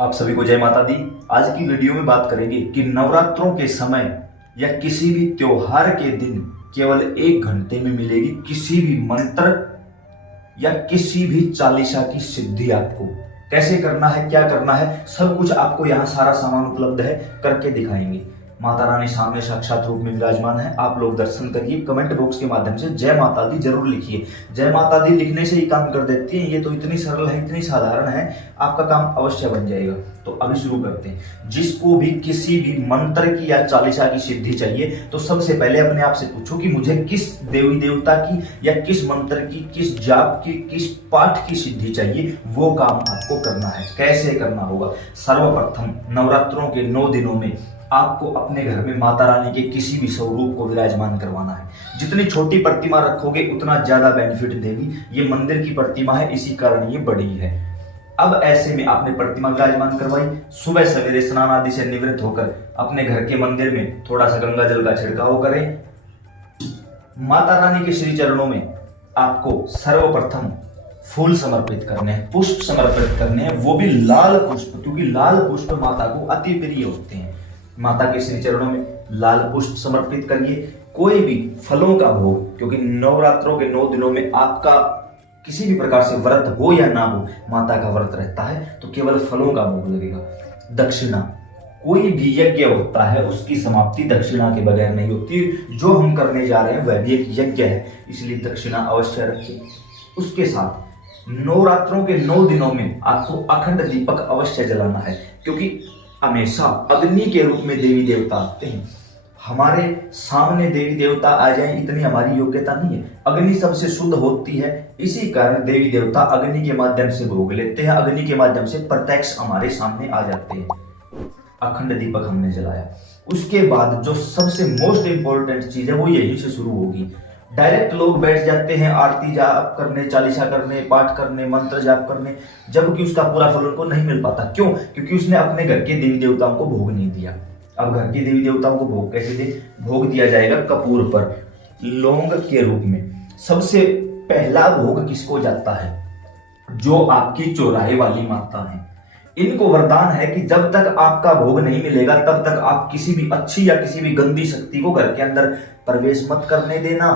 आप सभी को जय माता दी। आज की वीडियो में बात करेंगे कि नवरात्रों के समय या किसी भी त्योहार के दिन केवल 1 घंटे में मिलेगी किसी भी मंत्र या किसी भी चालीसा की सिद्धि। आपको कैसे करना है, क्या करना है, सब कुछ आपको यहाँ सारा सामान उपलब्ध है, करके दिखाएंगे। माता रानी सामने साक्षात रूप में विराजमान है। आप लोग दर्शन करिए। कमेंट बॉक्स के माध्यम से जय माता दी जरूर लिखिए। जय माता दी लिखने से ही काम कर देती है। ये तो इतनी सरल है, इतनी साधारण है, आपका काम अवश्य बन जाएगा। तो अभी शुरू करते हैं। जिसको भी किसी भी मंत्र की या चालीसा की सिद्धि चाहिए तो सबसे पहले अपने आप से पूछो कि मुझे किस देवी देवता की या किस मंत्र की, किस जाप की, किस पाठ की सिद्धि चाहिए। वो काम आपको करना है। कैसे करना होगा? सर्वप्रथम नवरात्रों के 9 दिनों में आपको अपने घर में माता रानी के किसी भी स्वरूप को विराजमान करवाना है। जितनी छोटी प्रतिमा रखोगे उतना ज्यादा बेनिफिट देगी। ये मंदिर की प्रतिमा है, इसी कारण ये बड़ी है। अब ऐसे में आपने प्रतिमा विराजमान करवाई। सुबह सवेरे स्नान आदि से निवृत्त होकर अपने घर के मंदिर में थोड़ा सा गंगा जल का छिड़काव करें। माता रानी के श्री चरणों में आपको सर्वप्रथम फूल समर्पित करने हैं, पुष्प समर्पित करने हैं, वो भी लाल पुष्प, क्योंकि लाल पुष्प माता को अति प्रिय होते हैं। माता के श्री चरणों में लाल पुष्प समर्पित करिए। कोई भी फलों का भोग, क्योंकि नवरात्रों के 9 दिनों में आपका किसी भी प्रकार से व्रत हो या ना हो, माता का व्रत रहता है, तो केवल फलों का भोग लगेगा। दक्षिणा, कोई भी यज्ञ होता है उसकी समाप्ति दक्षिणा के बगैर नहीं होती। जो हम करने जा रहे हैं वह भी एक यज्ञ है, इसलिए दक्षिणा अवश्य रखिए। उसके साथ नवरात्रों के 9 दिनों में आपको अखंड दीपक अवश्य जलाना है, क्योंकि हमेशा अग्नि के रूप में देवी देवता आते हैं। हमारे सामने देवी देवता आ जाए इतनी हमारी योग्यता नहीं है। अग्नि सबसे शुद्ध होती है, इसी कारण देवी देवता अग्नि के माध्यम से भोग लेते हैं, अग्नि के माध्यम से प्रत्यक्ष हमारे सामने आ जाते हैं। अखंड दीपक हमने जलाया। उसके बाद जो सबसे मोस्ट इंपॉर्टेंट चीज है वो यहीं से शुरू होगी। डायरेक्ट लोग बैठ जाते हैं आरती जाप करने, चालीसा करने, पाठ करने, मंत्र जाप करने, जबकि उसका पूरा फल उनको नहीं मिल पाता। क्यों? क्योंकि उसने अपने घर के देवी देवताओं को भोग नहीं दिया। अब घर के देवी देवताओं को भोग कैसे दे? भोग दिया जाएगा कपूर पर, लौंग के रूप में। सबसे पहला भोग किसको जाता है? जो आपकी चौराहे वाली माता है। इनको वरदान है कि जब तक आपका भोग नहीं मिलेगा तब तक आप किसी भी अच्छी या किसी भी गंदी शक्ति को घर के अंदर प्रवेश मत करने देना।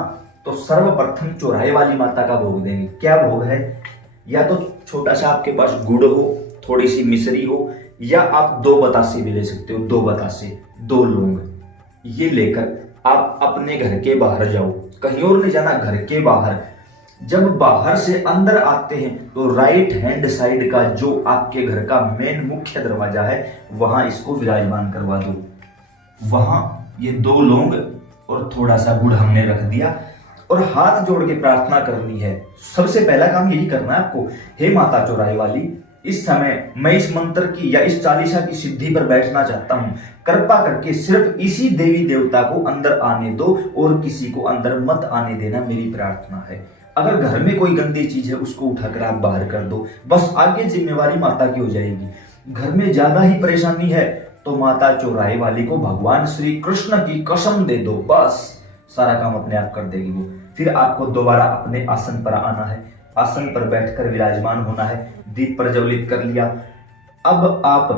तो सर्वप्रथम चौराहे वाली माता का भोग देंगे। क्या भोग है? या तो छोटा सा आपके पास गुड़ हो, थोड़ी सी मिश्री हो, या आप 2 बतासे भी ले सकते हो। 2 बतासे, 2 लौंग, ये लेकर आप अपने घर के बाहर जाओ। कहीं और नहीं जाना, घर के बाहर। जब बाहर से अंदर आते हैं तो राइट हैंड साइड का जो आपके घर का मेन मुख्य दरवाजा है वहां इसको विराजमान करवा दो। वहां ये 2 लौंग और थोड़ा सा गुड़ हमने रख दिया और हाथ जोड़ के प्रार्थना करनी है। सबसे पहला काम यही करना है आपको। हे माता चौराहे वाली, इस समय मैं इस मंत्र की या इस चालीसा की सिद्धि पर बैठना चाहता हूं। कृपा करके सिर्फ इसी देवी देवता को अंदर आने दो और किसी को अंदर मत आने देना, मेरी प्रार्थना है। अगर घर में कोई गंदी चीज है उसको उठाकर आप बाहर कर दो, बस आगे जिम्मेवारी माता की हो जाएगी। घर में ज्यादा ही परेशानी है तो माता चौराहे वाली को भगवान श्री कृष्ण की कसम दे दो, बस सारा काम अपने आप कर देगी वो। फिर आपको दोबारा अपने आसन पर आना है, आसन पर बैठकर विराजमान होना है। दीप प्रज्वलित कर लिया। अब आप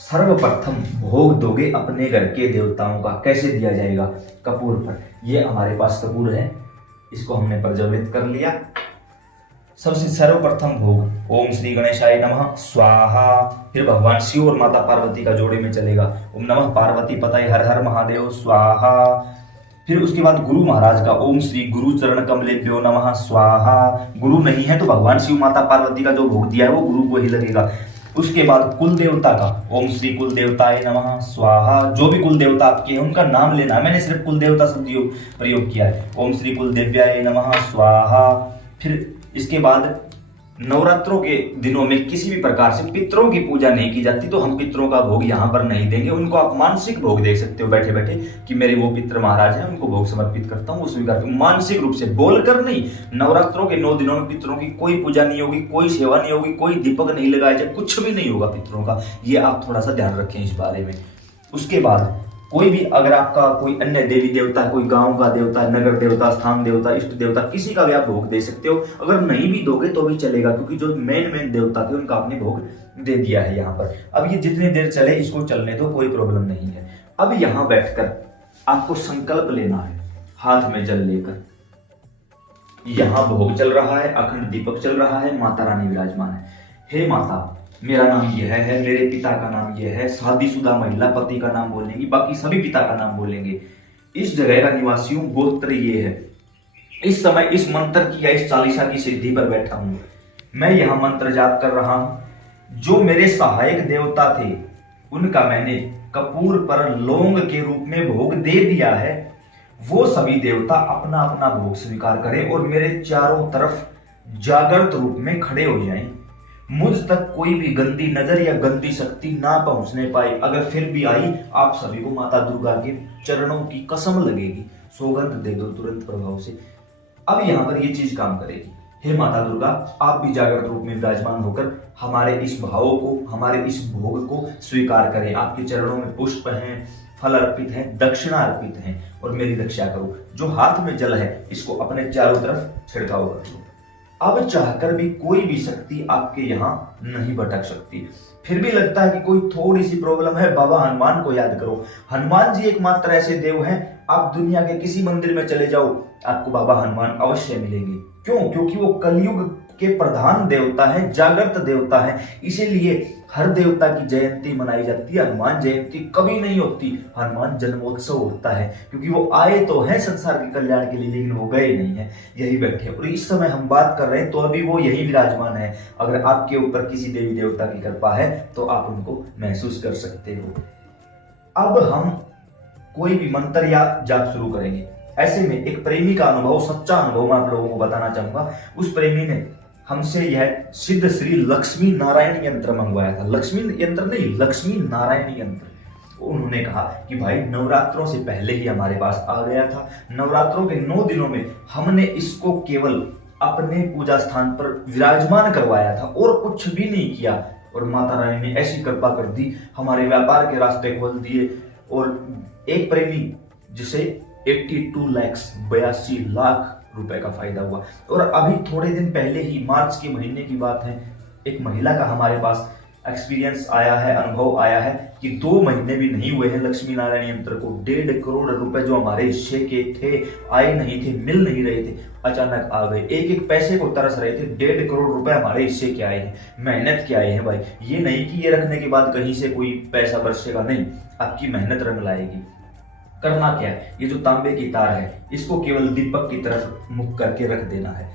सर्वप्रथम भोग दोगे अपने घर के देवताओं का। कैसे दिया जाएगा? कपूर पर। ये हमारे पास कपूर है, इसको हमने प्रज्वलित कर लिया। सबसे सर्वप्रथम भोग ओम श्री गणेशाय नमः स्वाहा। फिर भगवान शिव और माता पार्वती का जोड़े में चलेगा। ओम नमः पार्वती पतये हर हर महादेव स्वाहा। फिर उसके बाद गुरु महाराज का ओम श्री गुरु चरण कमलेभ्यो नमः स्वाहा। गुरु नहीं है तो भगवान शिव माता पार्वती का जो भोग दिया है वो गुरु को ही लगेगा। उसके बाद कुल देवता का ओम श्री कुल देवताय नमः स्वाहा। जो भी कुल देवता आपके हैं उनका नाम लेना, मैंने सिर्फ कुल देवता शब्द प्रयोग किया है। ओम श्री कुल देव्याय नमः स्वाहा। फिर इसके बाद नवरात्रों के दिनों में किसी भी प्रकार से पितरों की पूजा नहीं की जाती, तो हम पितरों का भोग यहाँ पर नहीं देंगे। उनको आप मानसिक भोग दे सकते हो बैठे बैठे कि मेरे वो पितर महाराज हैं, उनको भोग समर्पित करता हूँ, वो स्वीकार करूँ। मानसिक रूप से, बोलकर नहीं। नवरात्रों के 9 दिनों में पितरों की कोई पूजा नहीं होगी, कोई सेवा नहीं होगी, कोई दीपक नहीं लगाया जाए, कुछ भी नहीं होगा पितरों का। ये आप थोड़ा सा ध्यान रखें इस बारे में। उसके बाद कोई भी अगर आपका कोई अन्य देवी देवता है, कोई गांव का देवता, नगर देवता, स्थान देवता, इष्ट देवता, किसी का भी आप भोग दे सकते हो। अगर नहीं भी दोगे तो भी चलेगा, क्योंकि जो मेन देवता थे उनका आपने भोग दे दिया है यहाँ पर। अब ये जितनी देर चले इसको चलने दो, कोई प्रॉब्लम नहीं है। अब यहाँ बैठकर आपको संकल्प लेना है, हाथ में जल लेकर। यहाँ भोग चल रहा है, अखंड दीपक चल रहा है, माता रानी विराजमान है। हे माता, मेरा नाम यह है, मेरे पिता का नाम यह है, शादीशुदा महिला पति का नाम बोलेंगी, बाकी सभी पिता का नाम बोलेंगे। इस जगह का निवासी हूं, गोत्र ये है। इस समय इस मंत्र की या इस चालीसा की सिद्धि पर बैठा हूं। मैं यह मंत्र जाप कर रहा हूं। जो मेरे सहायक देवता थे उनका मैंने कपूर पर लौंग के रूप में भोग दे दिया है। वो सभी देवता अपना अपना भोग स्वीकार करें और मेरे चारों तरफ जागृत रूप में खड़े हो जाएं। मुझ तक कोई भी गंदी नजर या गंदी शक्ति ना पहुंचने पाए। अगर फिर भी आई, आप सभी को माता दुर्गा के चरणों की कसम लगेगी। सौगंध दे दो तुरंत प्रभाव से। अब यहाँ पर ये चीज काम करेगी। हे माता दुर्गा, आप भी जागृत रूप में विराजमान होकर हमारे इस भाव को, हमारे इस भोग को स्वीकार करें। आपके चरणों में पुष्प हैं, फल अर्पित है, दक्षिणा अर्पित है और मेरी रक्षा करो। जो हाथ में जल है इसको अपने चारों तरफ छिड़काव कर दो। अब चाहकर भी कोई भी शक्ति आपके यहाँ नहीं भटक सकती। फिर भी लगता है कि कोई थोड़ी सी प्रॉब्लम है, बाबा हनुमान को याद करो। हनुमान जी एकमात्र ऐसे देव हैं, आप दुनिया के किसी मंदिर में चले जाओ, आपको बाबा हनुमान अवश्य मिलेंगे। क्यों? क्योंकि वो कलयुग के प्रधान देवता है, जागृत देवता है। इसीलिए हर देवता की जयंती मनाई जाती है, हनुमान जयंती कभी नहीं होती। हनुमान जन्मोत्सव होता है, क्योंकि वो आए तो हैं संसार के कल्याण के लिए, लेकिन वो गए नहीं है, यही बैठे। और इस समय हम बात कर रहे हैं तो अभी वो यही विराजमान है। अगर आपके ऊपर किसी देवी देवता की कृपा है तो आप उनको महसूस कर सकते हो। अब हम कोई भी मंत्र या जाप शुरू करेंगे। ऐसे में एक प्रेमी का अनुभव, सच्चा अनुभव मैं आप लोगों को बताना चाहूंगा। उस प्रेमी ने हमसे यह सिद्ध श्री लक्ष्मी नारायण यंत्र मंगवाया था। लक्ष्मी यंत्र नहीं, लक्ष्मी नारायण यंत्र। उन्होंने कहा कि भाई नवरात्रों से पहले ही हमारे पास आ गया था। नवरात्रों के 9 दिनों में हमने इसको केवल अपने पूजा स्थान पर विराजमान करवाया था और कुछ भी नहीं किया। और माता रानी ने ऐसी कृपा कर दी, हमारे व्यापार के रास्ते खोल दिए। और एक प्रेमी जिसे 82 लाख रुपए का फायदा हुआ। और अभी थोड़े दिन पहले ही, मार्च के महीने की बात है, एक महिला का हमारे पास एक्सपीरियंस आया है, अनुभव आया है कि 2 महीने भी नहीं हुए हैं लक्ष्मी नारायण यंत्र को 1.5 करोड़ रुपए जो हमारे हिस्से के थे, आए नहीं थे, मिल नहीं रहे थे, अचानक आ गए। एक एक पैसे को तरस रहे थे। 1.5 करोड़ रुपए हमारे हिस्से के आए हैं, मेहनत के आए हैं भाई। ये नहीं कि ये रखने के बाद कहीं से कोई पैसा बरसेगा, नहीं, आपकी मेहनत रंग लाएगी। करना क्या है, ये जो तांबे की तार है इसको केवल दीपक की तरफ मुख करके रख देना है।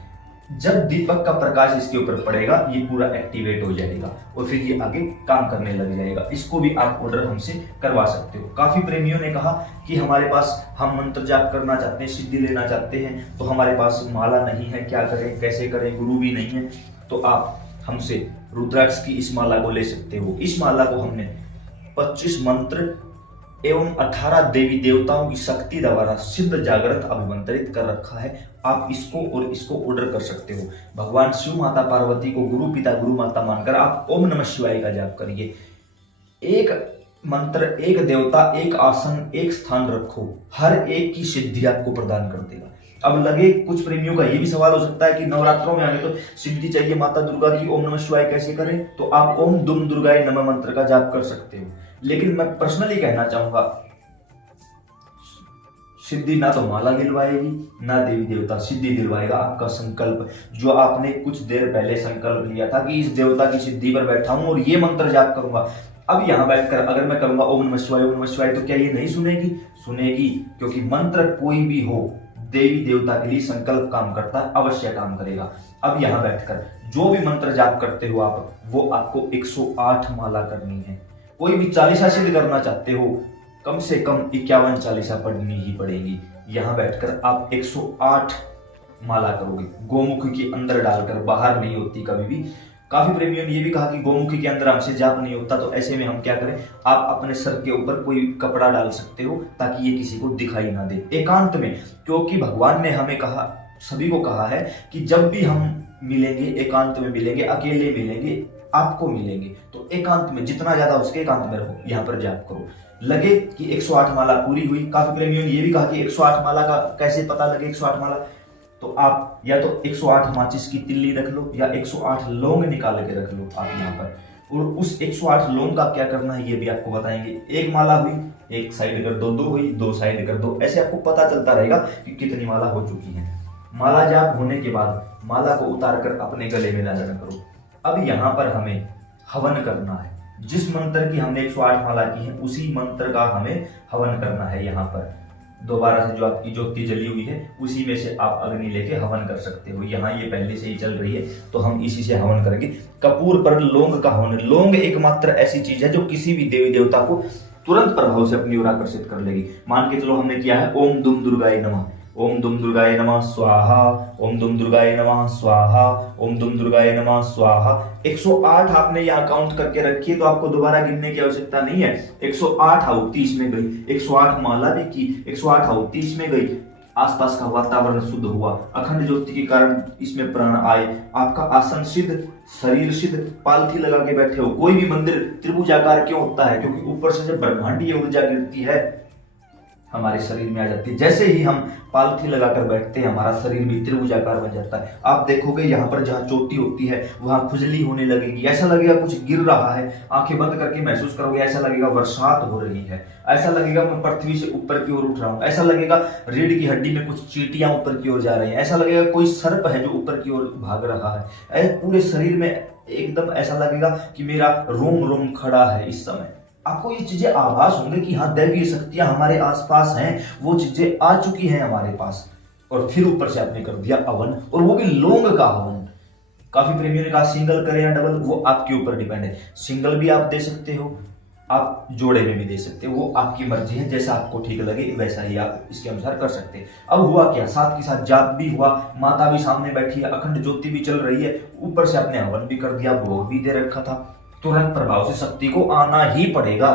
जब दीपक का प्रकाश इसके ऊपर पड़ेगा ये पूरा एक्टिवेट हो जाएगा और फिर ये आगे काम करने लग जाएगा। इसको भी आप ऑर्डर हमसे करवा सकते हो। काफी प्रेमियों ने कहा कि हमारे पास, हम मंत्र जाप करना चाहते हैं, सिद्धि लेना चाहते हैं, तो हमारे पास माला नहीं है, क्या करें, कैसे करें, गुरु भी नहीं है। तो आप हमसे रुद्राक्ष की इस माला को ले सकते हो। इस माला को हमने 25 मंत्र एवं 18 देवी देवताओं की शक्ति द्वारा सिद्ध जागृत अभिमंत्रित कर रखा है। आप इसको और इसको ऑर्डर कर सकते हो। भगवान शिव, माता पार्वती को गुरु पिता गुरु माता मानकर आप ओम नमः शिवाय का जाप करिए। एक मंत्र, एक देवता, एक आसन, एक स्थान रखो, हर एक की सिद्धि आपको प्रदान कर देगा। अब लगे कुछ प्रेमियों का ये भी सवाल हो सकता है कि नवरात्रों में हमें तो सिद्धि चाहिए माता दुर्गा की, ओम नमः शिवाय कैसे करें? तो आप ओम दुम दुर्गाय नमः मंत्र का जाप कर सकते हो। लेकिन मैं पर्सनली कहना चाहूंगा, सिद्धि ना तो माला दिलवाएगी ना देवी देवता, सिद्धि दिलवाएगा आपका संकल्प। जो आपने कुछ देर पहले संकल्प लिया था कि इस देवता की सिद्धि पर बैठा हूं और ये मंत्र जाप करूंगा। अब यहां बैठकर अगर मैं करूंगा ओम नमः शिवाय, ओम नमः शिवाय, तो क्या ये नहीं सुनेगी? सुनेगी, क्योंकि मंत्र कोई भी हो, देवी देवता के लिए संकल्प काम करता है, अवश्य काम करेगा। अब यहां बैठकर जो भी मंत्र जाप करते हो आप, वो आपको 108 माला करनी है। कोई भी चालीसा सिद्ध करना चाहते हो, कम से कम 51 चालीसा पढ़नी ही पड़ेगी। यहां बैठकर आप 108 माला करोगे, गोमुख के अंदर डालकर, बाहर नहीं होती कभी भी। काफी प्रेमियों ने यह भी कहा कि गोमुखी के अंदर हमसे जाप नहीं होता, तो ऐसे में हम क्या करें? आप अपने सर के ऊपर कोई कपड़ा डाल सकते हो ताकि ये किसी को दिखाई ना दे, एकांत में। क्योंकि भगवान ने हमें कहा, सभी को कहा है कि जब भी हम मिलेंगे एकांत में मिलेंगे, अकेले मिलेंगे, आपको मिलेंगे, तो एकांत में जितना ज्यादा उसके एकांत में रहो, यहाँ पर जाप करो। लगे कि 108 माला पूरी हुई। काफी प्रेमियों ने यह भी कहा कि 108 माला का कैसे पता लगे 108 माला? तो आप या तो 108 माचिस की तिल्ली रख लो या 108 लौंग निकाल के रख लो आप यहाँ पर, और उस 108 लौंग का क्या करना है ये भी आपको बताएंगे। एक माला हुई, एक साइड कर दो, दो हुई, दो साइड कर दो, ऐसे आपको पता चलता रहेगा कि कितनी माला हो चुकी है। माला जाप होने के बाद माला को उतार कर अपने गले में धारण करो। अब यहाँ पर हमें हवन करना है। जिस मंत्र की हमने 108 माला की है उसी मंत्र का हमें हवन करना है। यहाँ पर दोबारा से जो आपकी ज्योति जली हुई है उसी में से आप अग्नि लेके हवन कर सकते हो। यहाँ ये पहले से ही चल रही है तो हम इसी से हवन करेंगे। कपूर पर लौंग का हवन। लौंग एकमात्र ऐसी चीज है जो किसी भी देवी देवता को तुरंत प्रभाव से अपनी ओर आकर्षित कर लेगी। मान के चलो हमने किया है ओम दुम दुर्गाय नमः, ओम दुम दुर्गाय नमः स्वाहा, ओम दुम दुर्गाय नमः स्वाहा, ओम दुम दुर्गाय नमः स्वाहा। 108 आपने यहाँ काउंट करके रखी है तो आपको दोबारा गिनने की आवश्यकता नहीं है। 108 आहुति इसमें गई, 108 माला भी की, 108 आहुति इसमें गई। आसपास का वातावरण शुद्ध हुआ, अखंड ज्योति के कारण इसमें प्राण आए। आपका आसन सिद्ध, शरीर सिद्ध, पालथी लगा के बैठे हो। कोई भी मंदिर त्रिभुजाकार क्यों होता है? क्योंकि ऊपर से जब ब्रह्मांडीय ऊर्जा गिरती है हमारे शरीर में आ जाती है। जैसे ही हम पालथी लगाकर बैठते हैं हमारा शरीर भी त्रिभुजाकार बन जाता है। आप देखोगे यहाँ पर जहाँ चोटी होती है वहां खुजली होने लगेगी, ऐसा लगेगा कुछ गिर रहा है। आंखें बंद करके महसूस करोगे, ऐसा लगेगा बरसात हो रही है, ऐसा लगेगा मैं पृथ्वी से ऊपर की ओर उठ रहा हूँ, ऐसा लगेगा रीढ़ की हड्डी में कुछ चींटियां ऊपर की ओर जा रही हैं, ऐसा लगेगा कोई सर्प है जो ऊपर की ओर भाग रहा है। पूरे शरीर में एकदम ऐसा लगेगा कि मेरा रोम रोम खड़ा है। इस समय आपको ये चीजें आभास होंगे कि हाँ दैवीय शक्तियां हमारे आसपास हैं, वो चीजें आ चुकी हैं हमारे पास। और फिर ऊपर से आपने कर दिया हवन, और वो भी लौंग का हवन। काफी प्रेमियों ने कहा सिंगल करें या डबल, वो आपके ऊपर डिपेंड है। सिंगल भी आप दे सकते हो, आप जोड़े में भी दे सकते हो, वो आपकी मर्जी है। जैसा आपको ठीक लगे वैसा ही आप इसके अनुसार कर सकते हैं। अब हुआ क्या, साथ के साथ जाप भी हुआ, माता भी सामने बैठी है, अखंड ज्योति भी चल रही है, ऊपर से आपने हवन भी कर दिया, भोग भी दे रखा था। तुरंत प्रभाव से शक्ति को आना ही पड़ेगा,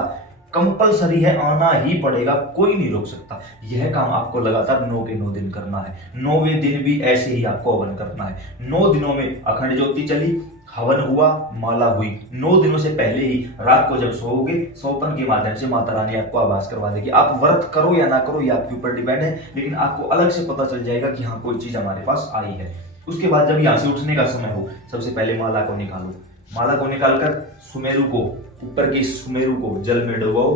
कंपलसरी है, आना ही पड़ेगा, कोई नहीं रोक सकता। यह काम आपको लगातार 9 के 9 दिन करना है। 9वें दिन भी ऐसे ही आपको हवन करना है। 9 दिनों में अखंड ज्योति चली, हवन हुआ, माला हुई। 9 दिनों से पहले ही रात को जब सोओगे, सोपन के माध्यम से माता रानी आपको आभास करवा देगी। आप व्रत करो या ना करो ये आपके ऊपर डिपेंड है, लेकिन आपको अलग से पता चल जाएगा कि हाँ कोई चीज हमारे पास आई है। उसके बाद जब यहाँ से उठने का समय हो, सबसे पहले माला को निकालो। माला को निकालकर सुमेरु को, ऊपर के सुमेरु को जल में डुबाओ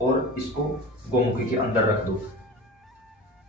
और इसको गौमुखी के अंदर रख दो।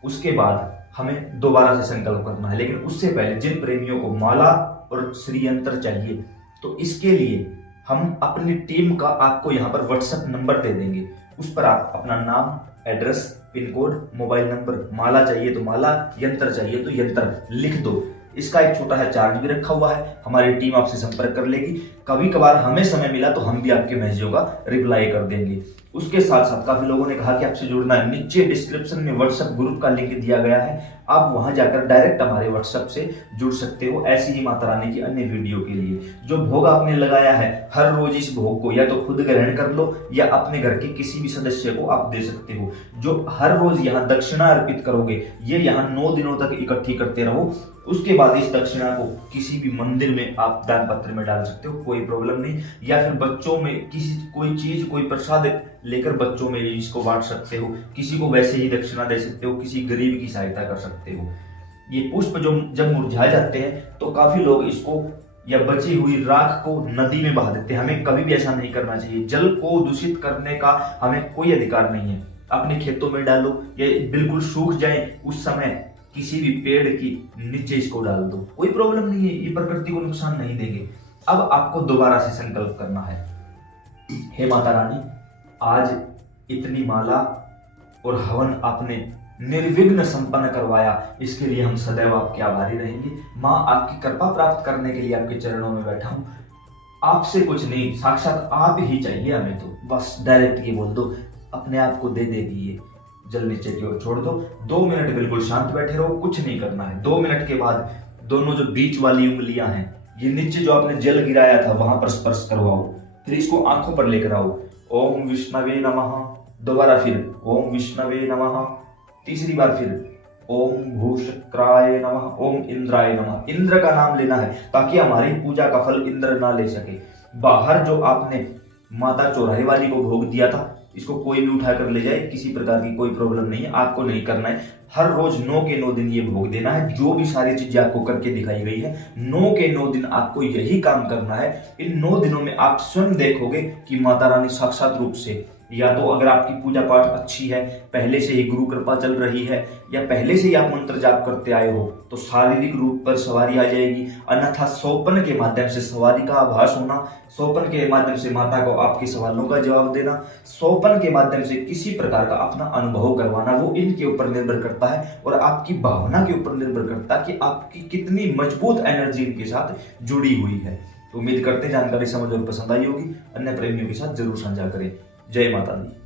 उसके बाद हमें दोबारा से संकल्प करना है, लेकिन उससे पहले जिन प्रेमियों को माला और श्री यंत्र चाहिए तो इसके लिए हम अपनी टीम का आपको यहाँ पर व्हाट्सएप नंबर दे देंगे। उस पर आप अपना नाम, address, pin code, mobile number, माला चाहिए तो माला, यंत्र चाहिए तो यंत्र लिख दो। इसका एक छोटा सा चार्ज भी रखा हुआ है, हमारी टीम आपसे संपर्क कर लेगी। कभी कभार हमें समय मिला तो हम भी आपके मैसेजों का रिप्लाई कर देंगे। उसके साथ साथ काफी लोगों ने कहा कि आपसे जुड़ना है, नीचे डिस्क्रिप्शन में व्हाट्सएप ग्रुप का लिंक दिया गया है, आप वहां जाकर डायरेक्ट हमारे व्हाट्सएप से जुड़ सकते हो। ऐसी ही माता रानी की अन्य वीडियो के लिए जो भोग आपने लगाया है, हर रोज इस भोग को या तो खुद ग्रहण कर लो या अपने घर के किसी भी सदस्य को आप दे सकते हो। जो हर रोज यहाँ दक्षिणा अर्पित करोगे, ये यहाँ 9 दिनों तक इकट्ठी करते रहो। उसके बाद इस दक्षिणा को किसी भी मंदिर में आप दान पत्र में डाल सकते हो, कोई प्रॉब्लम नहीं। या फिर बच्चों में किसी कोई चीज, कोई प्रसाद लेकर बच्चों में इसको बांट सकते हो, किसी को वैसे ही दक्षिणा दे सकते हो, किसी गरीब की सहायता कर सकते हो। ये पुष्प जो जब मुरझा जाते हैं तो काफी लोग इसको या बची हुई राख को नदी में बहा देते हैं। हमें कभी भी ऐसा नहीं करना चाहिए। जल को दूषित करने का हमें कोई अधिकार नहीं है। अपने खेतों में डालो, ये बिल्कुल सूख जाए उस समय किसी भी पेड़ की नीचे इसको डाल दो, कोई प्रॉब्लम नहीं है, ये प्रकृति को नुकसान नहीं देंगे। अब आपको दोबारा से संकल्प करना है, हे माता रानी, आज इतनी माला और हवन आपने निर्विघ्न संपन्न करवाया, इसके लिए हम सदैव आपके आभारी रहेंगे। माँ, आपकी कृपा प्राप्त करने के लिए आपके चरणों में बैठा हूँ। आपसे कुछ नहीं, साक्षात आप ही चाहिए हमें, तो बस डायरेक्ट ये बोल दो, अपने आप को दे देगी। ये जल नीचे की ओर छोड़ दो। 2 मिनट बिल्कुल शांत बैठे रहो, कुछ नहीं करना है। 2 मिनट के बाद दोनों जो बीच वाली उंगलियां हैं, ये नीचे जो आपने जल गिराया था वहां पर स्पर्श करवाओ। फिर इसको आंखों पर लेकर आओ। ओम विष्णवे नमः। दोबारा फिर ओम विष्णवे नमः। तीसरी बार फिर ओम भूशक्राय नमः, ओम इंद्राय नमः। इंद्र का नाम लेना है ताकि हमारी पूजा का फल इंद्र ना ले सके। बाहर जो आपने माता चौराहे वाली को भोग दिया था, इसको कोई भी उठा कर ले जाए, किसी प्रकार की कोई प्रॉब्लम नहीं है, आपको नहीं करना है। हर रोज 9 के 9 दिन ये भोग देना है। जो भी सारी चीजें आपको करके दिखाई गई है, 9 के 9 दिन आपको यही काम करना है। इन 9 दिनों में आप स्वयं देखोगे कि माता रानी साक्षात रूप से, या तो अगर आपकी पूजा पाठ अच्छी है, पहले से ही गुरु कृपा चल रही है, या पहले से ही आप मंत्र जाप करते आए हो, तो शारीरिक रूप पर सवारी आ जाएगी। अन्यथा स्वप्न के माध्यम से सवारी का आभास होना, स्वप्न के माध्यम से माता को आपके सवालों का जवाब देना, स्वप्न के माध्यम से किसी प्रकार का अपना अनुभव करवाना, वो इनके ऊपर निर्भर करता है और आपकी भावना के ऊपर निर्भर करता है कि आपकी कितनी मजबूत एनर्जी इनके साथ जुड़ी हुई है। तो उम्मीद करते हैं जानकारी समझ और पसंद आई होगी। अन्य प्रेमियों के साथ जरूर साझा करें। जय माता दी।